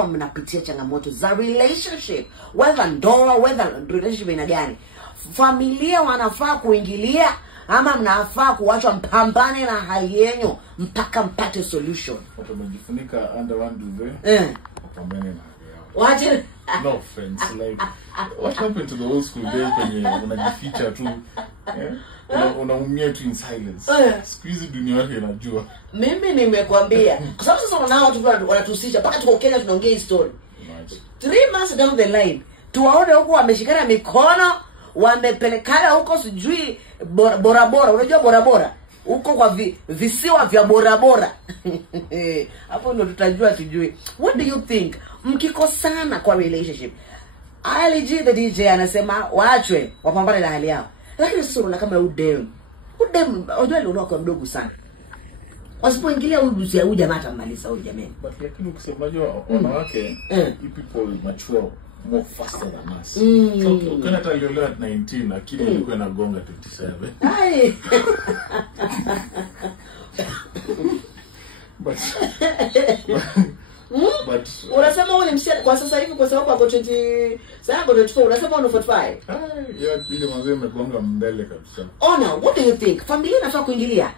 mnapitia changamoto za relationship, whether ndoa, whether relationship ina gani, familia wanafaa kuingilia ama mnafaa kuachwa mpambane na hali yenu mpaka mpate solution? Watu wamejifunika under one duvet. Wapambane na hali yao. Waje No offense, like what happened to the old school days kwenye unajificha tu, unaumia tu in silence. Squeeze dunia yote inajua. Mimi nimekwambia kwa sababu sasa wanao watu wanatusisha mpaka tuko Kenya tunaongea hii story. 3 months down the line tuwaone huko wameshikana mikono, wamepelekana huko sijui Bora Bora, unajua Bora Bora huko kwa visiwa vya Bora Bora. Hapo ndo tutajua tujui. What do you think mkikosana kwa relationship? Ali G the DJ anasema waachwe wapambane na hali yao, lakini sasa unaona kama udem unajua leo unakuwa mdogo sana, wasipoingilia huyu jamaa atamaliza huyu jamani. But lakini ukisema unajua wanawake people mature more faster than us. So kana taliolewa at 19 akili ilikuwa inagonga 27. Ai but unasema wewe ni msichana kwa sasa hivi kwa sababu ako 20 sasa ako 24, unasema una 45. yeah, ile mzee amegonga mbele kabisa. Ona, what do you think? Familia inafaa kuingilia?